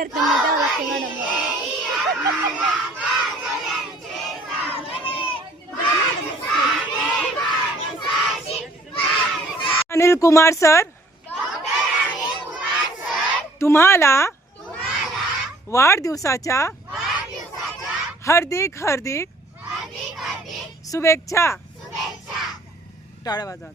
करताना द्यावं लागते मॅडम. अनिल कुमार सर, तुम्हाला वाढदिवसाच्या हार्दिक हार्दिक शुभेच्छा. टाळ्या वाजवा.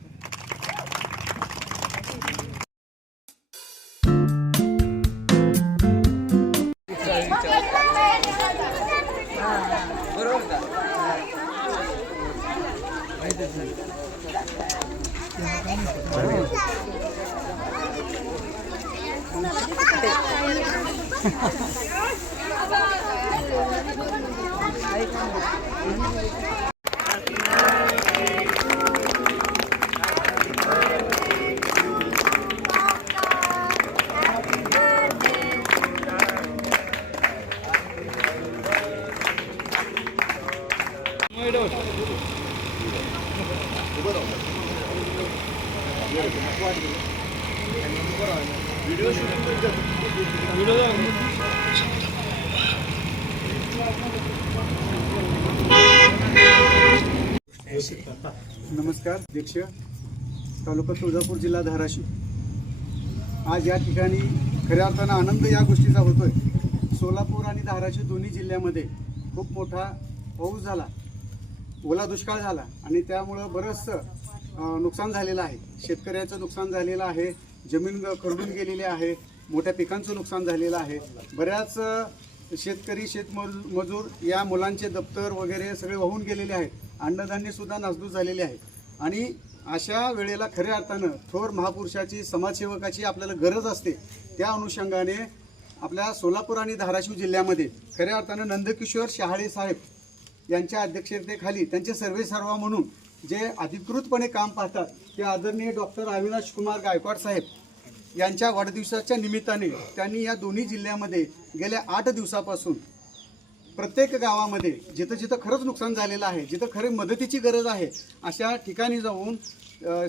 नमस्कार अध्यक्ष, तालुका तुळजापूर, जिल्हा धाराशिव. आज या ठिकाणी खऱ्या अर्थानं आनंद या गोष्टीचा होतोय. सोलापूर आणि धाराशिव दोन्ही जिल्ह्यामध्ये खूप मोठा पाऊस झाला, ओला दुष्काळ झाला आणि त्यामुळं बरंचसं नुकसान झालेलं आहे. शेतकऱ्याचं नुकसान झालेलं आहे, जमीन खरडून गेलेली आहे, मोठ्या पिकांचं नुकसान झालेलं आहे. बऱ्याच शेतकरी शेतमजूर या मुलांचे दप्तर वगैरे सगळे वाहून गेलेले आहेत. अन्नधान्य सुद्धा नासधूस झालेले आहे. आणि अशा वेळेला खऱ्या अर्थानं थोर महापुरुषाची, समाजसेवकाची आपल्याला गरज असते. त्या अनुषंगाने आपल्या सोलापूर आणि धाराशिव जिल्ह्यामध्ये खऱ्या अर्थानं नंदकिशोर शहाळे साहेब यांच्या अध्यक्षतेखाली त्यांचे सर्वेसर्वा म्हणून जे अधिकृतपणे काम पाहतात ते आदरणीय डॉक्टर अविनाश कुमार गायकवाड साहेब यांच्या वाढदिवसाच्या निमित्ताने त्यांनी या दोन्ही जिल्ह्यामध्ये गेल्या 8 दिवसापासून प्रत्येक गावामध्ये जिथं जिथं खरंच नुकसान झालेलं आहे, जिथं खरी मदतीची गरज आहे, अशा ठिकाणी जाऊन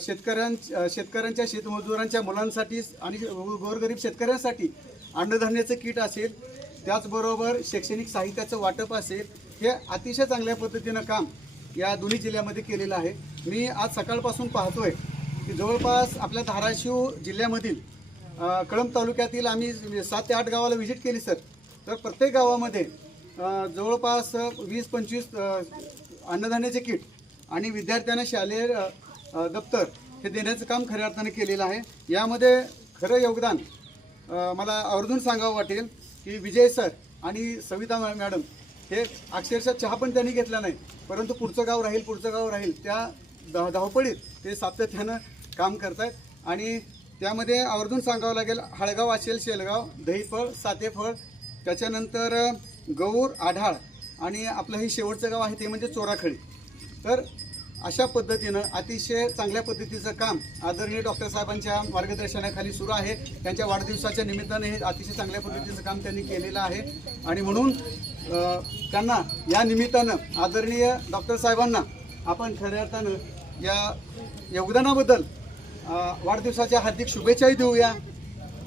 शेतकऱ्यांच्या शेतमजुरांच्या मुलांसाठी आणि गोरगरीब शेतकऱ्यांसाठी अन्नधान्याचं किट असेल, त्याचबरोबर शैक्षणिक साहित्याचं वाटप असेल, हे अतिशय चांगल्या पद्धतीनं काम या दोन्ही जिल्ह्यामध्ये केलेलं आहे. मी आज सकाळपासून पाहतोय की जवळपास आपल्या धाराशिव जिल्ह्यामधील कळंब तालुक्यातील आम्ही 7 ते 8 गावाला व्हिजिट केली सर. तर प्रत्येक गावामध्ये जवळपास 20-25 अन्नधान्याचे किट आणि विद्यार्थ्यांना शालेय दप्तर हे देण्याचं काम खऱ्या अर्थाने केलेलं आहे. यामध्ये खरं योगदान मला आवर्जून सांगावं वाटेल की विजय सर आणि सविता मॅडम हे अक्षरशः चहा पण त्यांनी घेतला नाही, परंतु पुढचं गाव राहील त्या धावपळीत ते सातत्यानं काम करतायत. आणि त्यामध्ये आवर्जून सांगावं लागेल, हळगाव असेल, शेलगाव, दहीफळ, सातेफळ, त्याच्यानंतर गौर, आढाळ आणि आपलं हे शेवटचं गाव आहे ते म्हणजे चोराखळी. तर अशा पद्धतीनं अतिशय चांगल्या पद्धतीचं काम आदरणीय डॉक्टर साहेबांच्या मार्गदर्शनाखाली सुरू आहे. त्यांच्या वाढदिवसाच्या निमित्ताने हे अतिशय चांगल्या पद्धतीचं काम त्यांनी केलेलं आहे. आणि म्हणून त्यांना या निमित्तानं आदरणीय डॉक्टर साहेबांना आपण खऱ्या अर्थानं या योगदानाबद्दल वाढदिवसाच्या हार्दिक शुभेच्छाही देऊया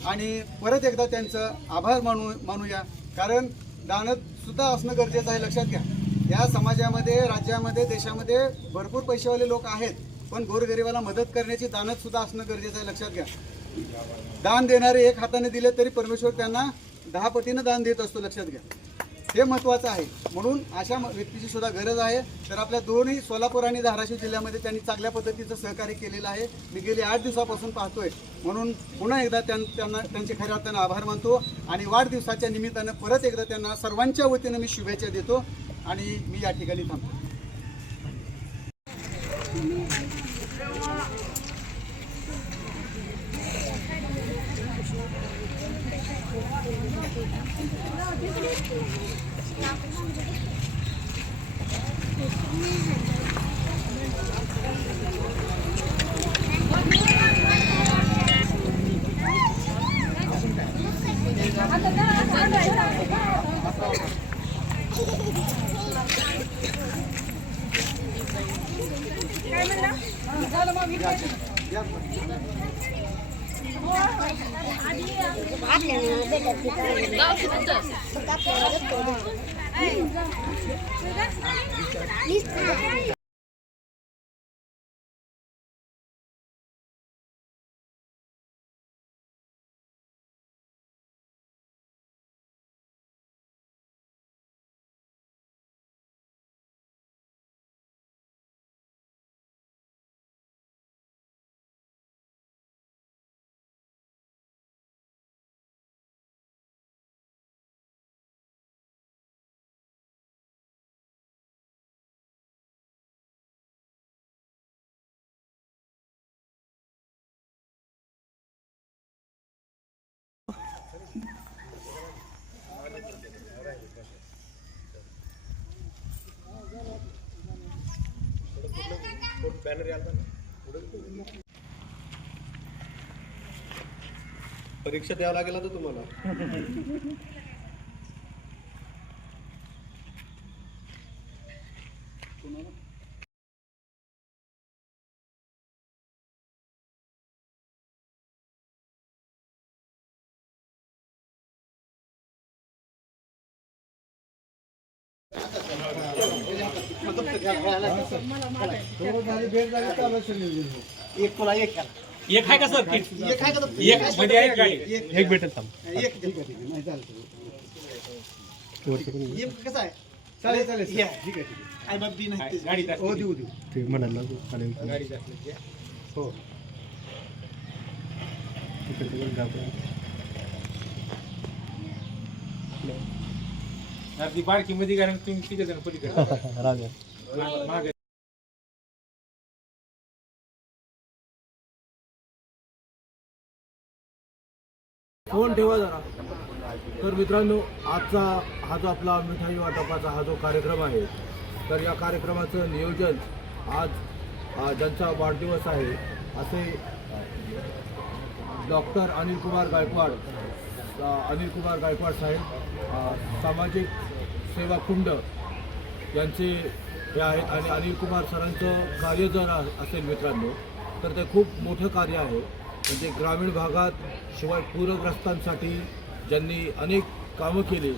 आणि परत एकदा त्यांचं आभार मानूया. कारण दानत सुद्धा असणं गरजेचं आहे. लक्षात घ्या, या समाजामध्ये, राज्यामध्ये, देशामध्ये भरपूर पैसेवाले लोक आहेत, पण गोरगरिबाला मदत करण्याची दानत सुद्धा असणं गरजेचं आहे. लक्षात घ्या, दान देणारे 1 हाताने दिले तरी परमेश्वर त्यांना 10 पटीनं दान देत असतो. लक्षात घ्या, हे महत्त्वाचं आहे. म्हणून अशा व्यक्तीची सुद्धा गरज आहे. तर आपल्या दोन्ही सोलापूर आणि धाराशिव जिल्ह्यामध्ये त्यांनी चांगल्या पद्धतीचं सहकार्य केलेलं आहे. मी गेली 8 दिवसापासून पाहतोय. म्हणून पुन्हा एकदा त्यांचे खऱ्या अर्थानं आभार मानतो आणि वाढदिवसाच्या निमित्तानं परत एकदा त्यांना सर्वांच्या वतीनं मी शुभेच्छा देतो आणि मी या ठिकाणी थांबतो. काय म्हणला? परीक्षा द्यावं लागेल आता तुम्हाला. एक आहे का सर एक म्हणजे एक गाडी एक भेटेल थांब कसं आहे? चालेल चालेल ठीक आहे ठीक आहे. गाडी हो देऊ देऊ. ते म्हणाला हो ती बारकी मध्ये कारण तुम्ही तिथे जण पलीकडे मागे फोन ठेवा जरा. तर मित्रांनो, आजचा हा जो आपला मिठाई वाटपाचा हा जो कार्यक्रम आहे, तर या कार्यक्रमाचं नियोजन आज ज्यांचा वाढदिवस आहे असे डॉक्टर अनिल कुमार गायकवाड साहेब, सामाजिक सेवा कुंड यांचे हे आहेत. आणि अनिल कुमार सरांचं कार्य जर असेल मित्रांनो, तर ते खूप मोठं कार्य आहे. म्हणजे ग्रामीण भागात शिवाय पूरग्रस्तांसाठी ज्यांनी अनेक कामं केली.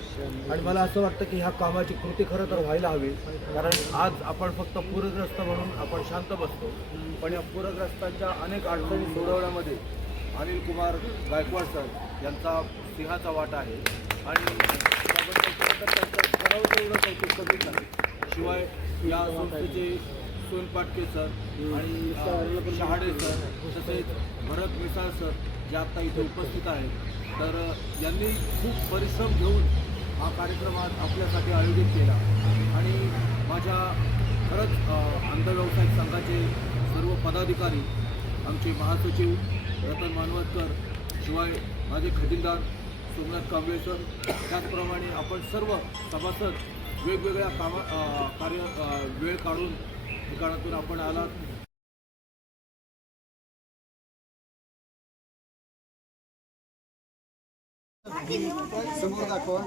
आणि मला असं वाटतं की ह्या कामाची कृती खरं तर व्हायला हवी. कारण आज आपण फक्त पूरग्रस्त म्हणून आपण शांत बसतो, पण या पूरग्रस्तांच्या अनेक अडचणी सोडवण्यामध्ये अनिल कुमार गायकवाड सर यांचा सिंहाचा वाटा आहे. आणि त्याबद्दल खरं तर त्यांचं करावं तेवढं कौतुक कमीच नाही. शिवाय या संस्थेचे सोनपाटके सर आणि शहाडे सर, तसेच भरत मिसाळ सर जे आत्ता इथे उपस्थित आहेत, तर यांनी खूप परिश्रम घेऊन हा कार्यक्रम आज आपल्यासाठी आयोजित केला. आणि माझ्या खरंच अंध व्यावसायिक संघाचे सर्व पदाधिकारी, आमचे महासचिव रतन मानवतकर, शिवाय माझे खजिनदार सोमनाथ कांबळे सर, त्याचप्रमाणे आपण सर्व सभासद वेगवेगळ्या वेळ काढून ठिकाणातून आपण आलात. समोर दाखवा.